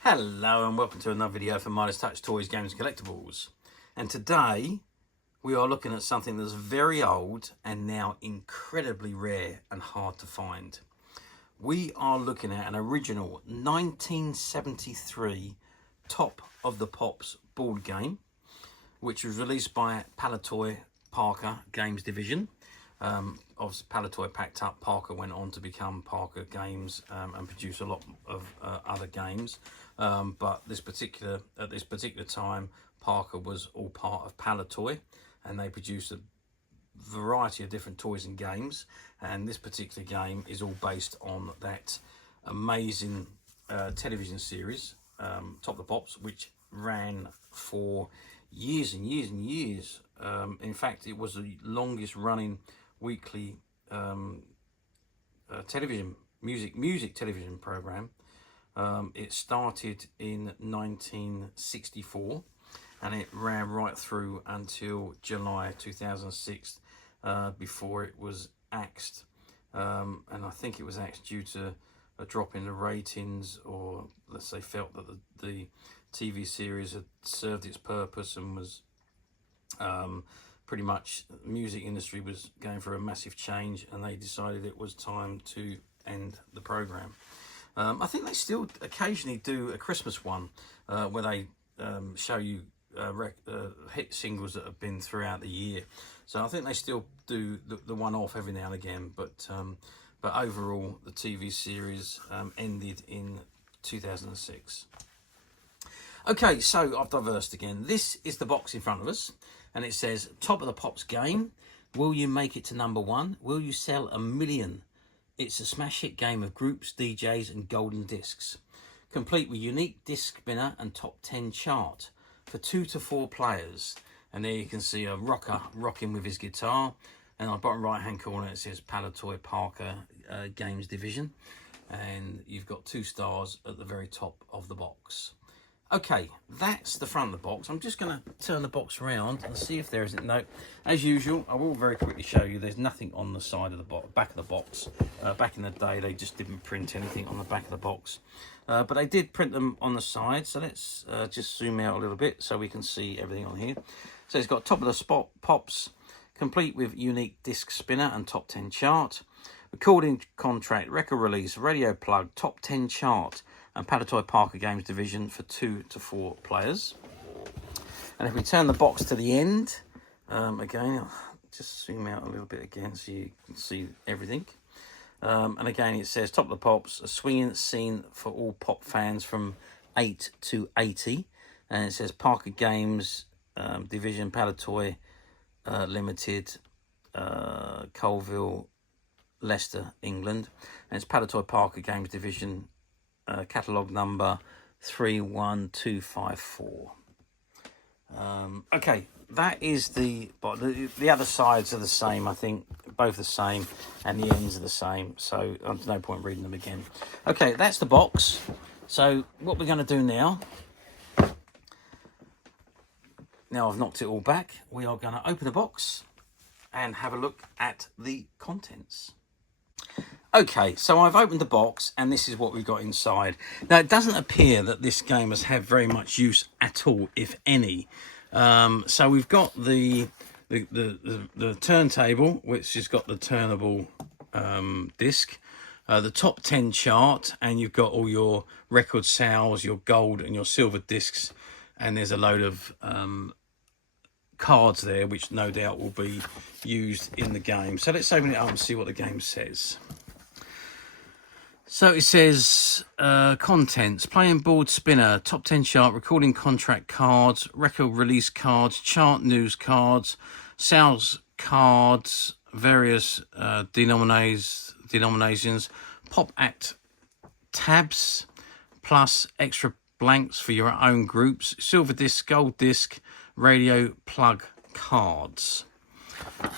Hello and welcome to another video from Midas Touch Toys, Games and Collectibles. And today we are looking at something that's very old and now incredibly rare and hard to find. We are looking at an original 1973 Top of the Pops board game, which was released by Palitoy Parker Games Division. Obviously Palitoy packed up, Parker went on to become Parker Games and produce a lot of other games. But at this particular time, Parker was all part of Palitoy, and they produced a variety of different toys and games. And this particular game is all based on that amazing television series, Top of the Pops, which ran for years and years and years. In fact, it was the longest running weekly television music television program. It started in 1964 and it ran right through until July 2006 before it was axed, and I think it was axed due to a drop in the ratings, or let's say felt that the TV series had served its purpose and was pretty much the music industry was going through a massive change, and they decided it was time to end the program. I think they still occasionally do a Christmas one where they show you hit singles that have been throughout the year. So I think they still do the one-off every now and again. But overall, the TV series ended in 2006. Okay, so I've diversed again. This is the box in front of us, and it says Top of the Pops game. Will you make it to number one? Will you sell 1 million? It's a smash hit game of groups, DJs and golden discs, complete with unique disc spinner and top 10 chart for 2 to 4 players. And there you can see a rocker rocking with his guitar, and on the bottom right hand corner it says Palitoy Parker Games Division, and you've got 2 stars at the very top of the box. Okay, that's the front of the box. I'm just going to turn the box around and see if there isn't. No, as usual, I will very quickly show you there's nothing on the side of the back of the box. Back in the day, they just didn't print anything on the back of the box. But they did print them on the side, so let's just zoom out a little bit so we can see everything on here. So it's got Top of the Pops, complete with unique disc spinner and top 10 chart, recording contract, record release, radio plug, top 10 chart, and Palitoy Parker Games Division for 2 to 4 players. And if we turn the box to the end, again, I'll just zoom out a little bit again so you can see everything. And again, it says Top of the Pops, a swinging scene for all pop fans from 8 to 80. And it says Parker Games Division, Palitoy Limited, Colville, Leicester, England. And it's Palitoy Parker Games Division, catalogue number 31254. Okay, that is the other sides are the same, I think, both the same, and the ends are the same, so there's no point reading them again. Okay, that's the box. So what we're going to do now I've knocked it all back, we are going to open the box and have a look at the contents. Okay, so I've opened the box and this is what we've got inside. Now, it doesn't appear that this game has had very much use at all, if any. So we've got the turntable, which has got the turnable disc, the top 10 chart, and you've got all your record sales, your gold and your silver discs, and there's a load of cards there, which no doubt will be used in the game. So let's open it up and see what the game says. So it says contents: playing board spinner, top 10 chart, recording contract cards, record release cards, chart news cards, sales cards, various denominations, pop act tabs, plus extra blanks for your own groups, silver disc, gold disc, radio plug cards.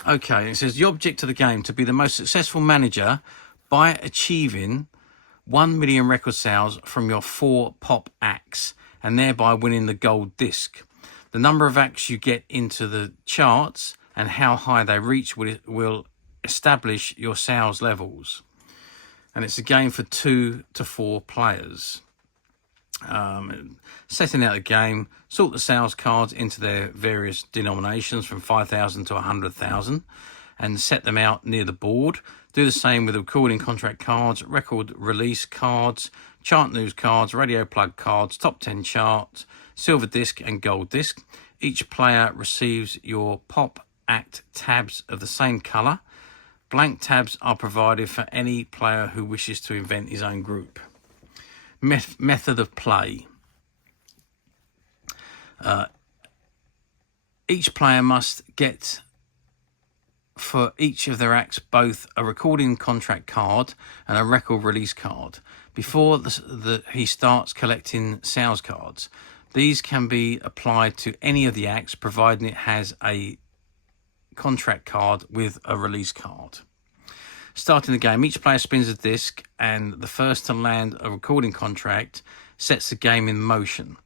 Okay, it says the object of the game to be the most successful manager by achieving 1 million record sales from your 4 pop acts and thereby winning the gold disc. The number of acts you get into the charts and how high they reach will establish your sales levels. And it's a game for 2 to 4 players. Setting out the game, sort the sales cards into their various denominations from 5,000 to 100,000 and set them out near the board. Do the same with recording contract cards, record release cards, chart news cards, radio plug cards, top 10 charts, silver disc and gold disc. Each player receives your pop act tabs of the same colour. Blank tabs are provided for any player who wishes to invent his own group. Method of play. Each player must get for each of their acts both a recording contract card and a record release card before he starts collecting sales cards. These can be applied to any of the acts providing it has a contract card with a release card. Starting the game, each player spins a disc and the first to land a recording contract sets the game in motion.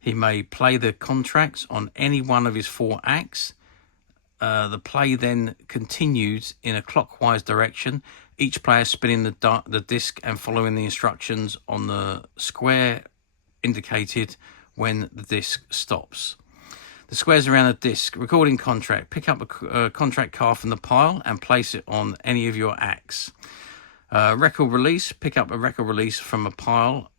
He may play the contracts on any one of his 4 acts. The play then continues in a clockwise direction, each player spinning the disc and following the instructions on the square indicated when the disc stops. The squares around the disc. Recording contract. Pick up a contract card from the pile and place it on any of your acts. Record release. Pick up a record release from a pile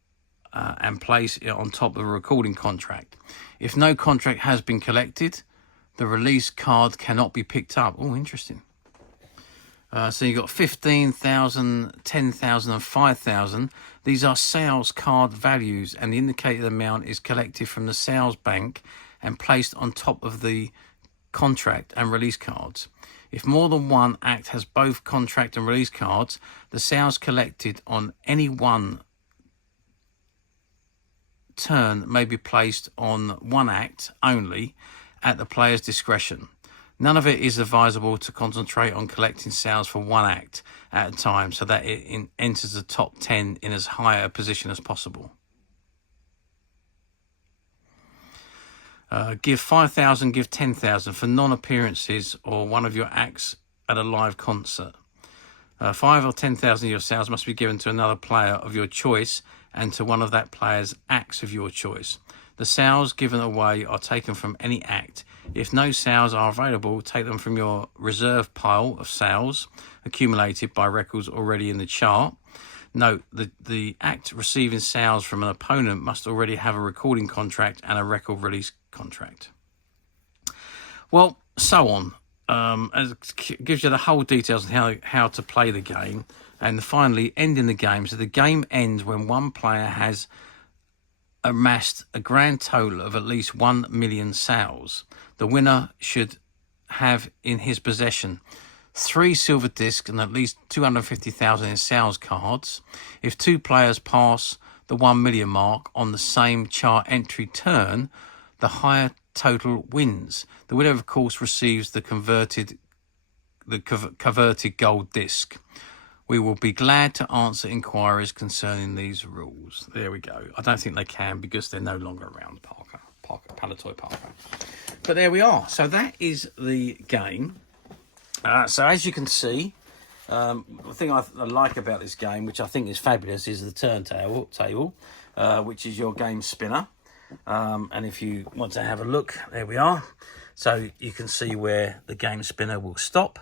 and place it on top of a recording contract. If no contract has been collected, the release card cannot be picked up. Oh, interesting. So you've got 15,000, 10,000 and 5,000. These are sales card values and the indicated amount is collected from the sales bank and placed on top of the contract and release cards. If more than one act has both contract and release cards, the sales collected on any one turn may be placed on one act only at the player's discretion. None of it is advisable to concentrate on collecting sales for one act at a time so that it enters the top 10 in as high a position as possible. Give 5,000, give 10,000 for non-appearances or one of your acts at a live concert. 5 or 10,000 of your sales must be given to another player of your choice and to one of that player's acts of your choice. The sales given away are taken from any act. If no sales are available, take them from your reserve pile of sales accumulated by records already in the chart. Note, the act receiving sales from an opponent must already have a recording contract and a record release contract. Well, so on. It gives you the whole details on how to play the game. And finally, ending the game. So the game ends when one player has amassed a grand total of at least 1 million sales. The winner should have in his possession 3 silver discs and at least 250,000 in sales cards. If 2 players pass the 1 million mark on the same chart entry turn, the higher total wins. The winner, of course, receives the converted gold disc. We will be glad to answer inquiries concerning these rules. There we go. I don't think they can because they're no longer around, Palitoy Parker. But there we are. So that is the game. So as you can see, the thing I like about this game, which I think is fabulous, is the turntable, which is your game spinner. And if you want to have a look, there we are. So you can see where the game spinner will stop.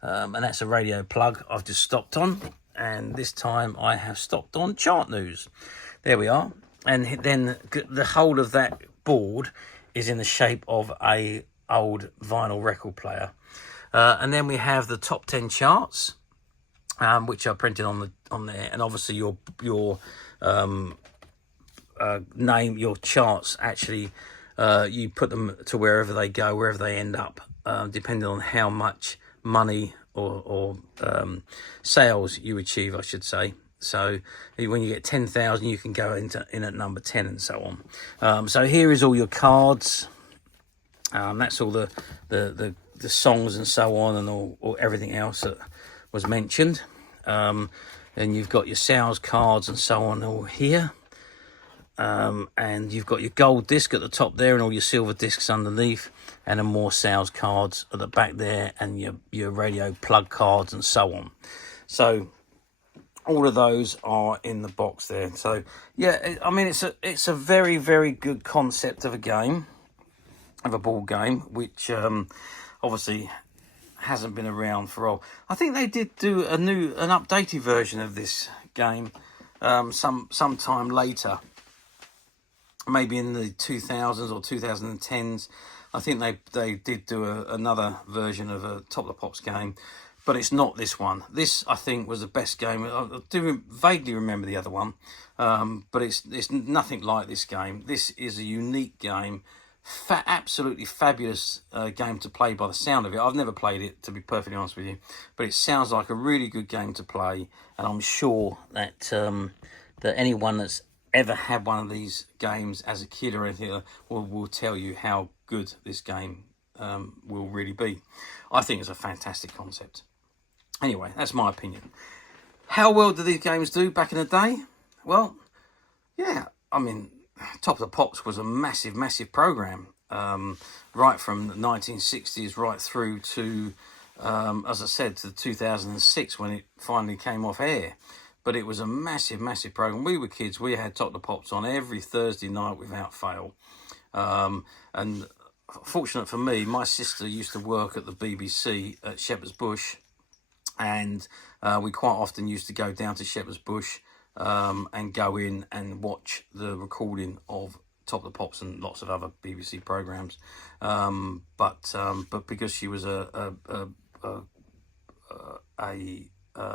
And that's a radio plug I've just stopped on. And this time I have stopped on chart news. There we are. And then the whole of that board is in the shape of a old vinyl record player. And then we have the top 10 charts, which are printed on there. And obviously your name, your charts, actually, you put them to wherever they go, wherever they end up, depending on how much money or sales you achieve, I should say. So when you get 10,000, you can go in at number 10 and so on. So here is all your cards. That's all the songs and so on, and all everything else that was mentioned. And you've got your sales cards and so on all here. And you've got your gold disc at the top there and all your silver discs underneath, and then more sales cards at the back there, and your radio plug cards and so on. So all of those are in the box there. So yeah, I mean, it's a very, very good concept of a game, of a board game, which obviously hasn't been around for all. I think they did do an updated version of this game sometime later, maybe in the 2000s or 2010s. I think they did do another version of a Top of the Pops game, but it's not this one. This, I think, was the best game. I do vaguely remember the other one, but it's nothing like this game. This is a unique game, absolutely fabulous game to play by the sound of it. I've never played it, to be perfectly honest with you, but it sounds like a really good game to play, and I'm sure that that anyone that's ever had one of these games as a kid or anything will tell you how good this game will really be. I think it's a fantastic concept. Anyway, that's my opinion. How well did these games do back in the day? Well, yeah, I mean, Top of the Pops was a massive, massive program, right from the 1960s right through to, as I said, to 2006 when it finally came off air. But it was a massive, massive program. We were kids. We had Top of the Pops on every Thursday night without fail. And fortunate for me, my sister used to work at the BBC at Shepherd's Bush, and we quite often used to go down to Shepherd's Bush and go in and watch the recording of Top of the Pops and lots of other BBC programs. But because she was a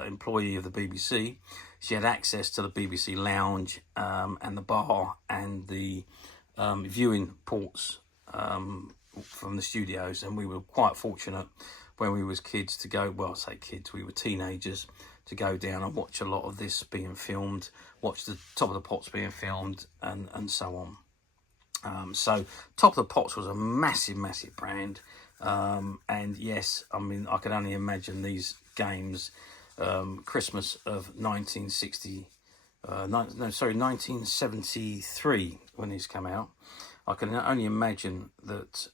employee of the BBC, she had access to the BBC lounge and the bar and the viewing ports from the studios, and we were quite fortunate when we was kids to go, well, I say kids, we were teenagers, to go down and watch a lot of this being filmed, watch the Top of the Pops being filmed, and so on. So Top of the Pops was a massive, massive brand, and yes, I mean, I could only imagine these games, Christmas of 1973 when these come out. I can only imagine that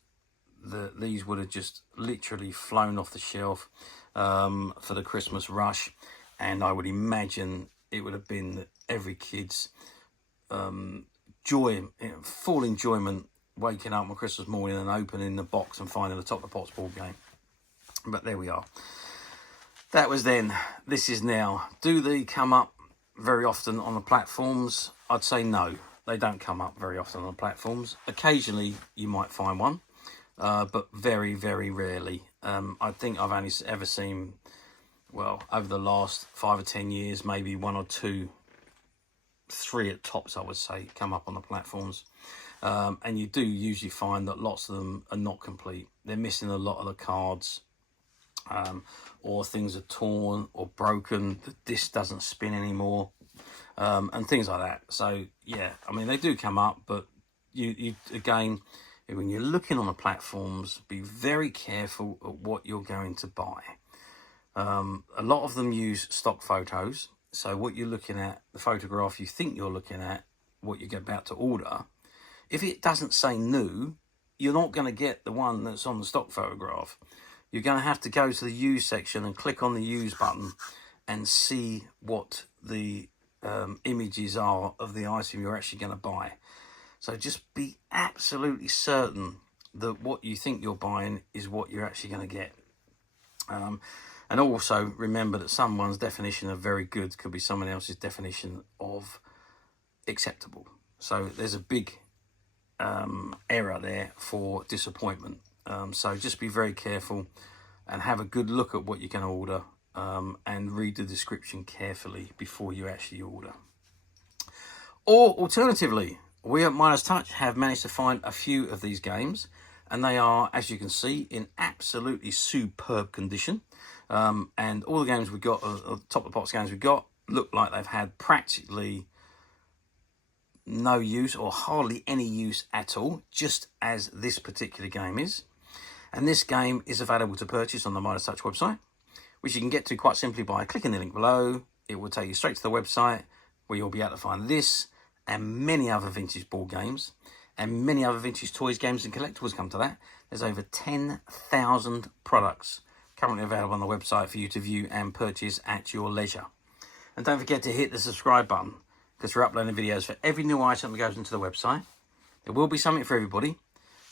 these would have just literally flown off the shelf for the Christmas rush, and I would imagine it would have been every kid's full enjoyment, waking up on Christmas morning and opening the box and finding the Top of the Pops board game. But there we are. That was then. This is now. Do they come up very often on the platforms? I'd say no. They don't come up very often on the platforms. Occasionally you might find one, but very, very rarely. I think I've only ever seen, well, over the last 5 or 10 years, maybe 1 or 2, 3 at tops, I would say, come up on the platforms. And you do usually find that lots of them are not complete. They're missing a lot of the cards, or things are torn or broken. The disc doesn't spin anymore, and things like that. So yeah, I mean, they do come up, but you again, when you're looking on the platforms, be very careful at what you're going to buy. A lot of them use stock photos, so what you're looking at, the photograph you think you're looking at, what you're about to order, if it doesn't say new, you're not going to get the one that's on the stock photograph. You're going to have to go to the use section and click on the use button and see what the images are of the item you're actually going to buy. So just be absolutely certain that what you think you're buying is what you're actually going to get. And also remember that someone's definition of very good could be someone else's definition of acceptable. So there's a big error there for disappointment. So just be very careful and have a good look at what you're going to order, and read the description carefully before you actually order. Or alternatively, we at Midas Touch have managed to find a few of these games, and they are, as you can see, in absolutely superb condition. And all the games we got, Top of the Pops games we got, look like they've had practically no use or hardly any use at all, just as this particular game is. And this game is available to purchase on the Midas Touch website, which you can get to quite simply by clicking the link below. It will take you straight to the website where you'll be able to find this and many other vintage board games and many other vintage toys, games and collectibles. Come to that. There's over 10,000 products currently available on the website for you to view and purchase at your leisure. And don't forget to hit the subscribe button, because we're uploading videos for every new item that goes into the website. There will be something for everybody.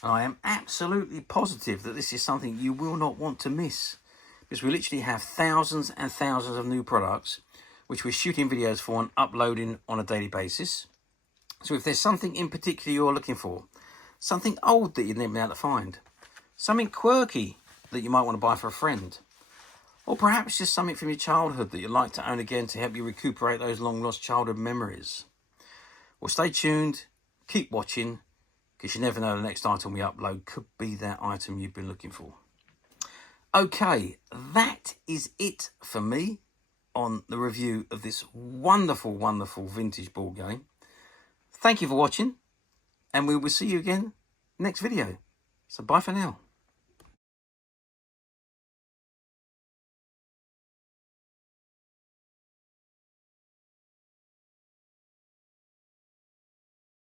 And I am absolutely positive that this is something you will not want to miss, because we literally have thousands and thousands of new products which we're shooting videos for and uploading on a daily basis. So if there's something in particular you're looking for, something old that you've never been able to find, something quirky that you might want to buy for a friend, or perhaps just something from your childhood that you'd like to own again to help you recuperate those long lost childhood memories, well, stay tuned, keep watching, because you never know, the next item we upload could be that item you've been looking for. Okay, that is it for me on the review of this wonderful, wonderful vintage board game. Thank you for watching, and we will see you again next video. So bye for now.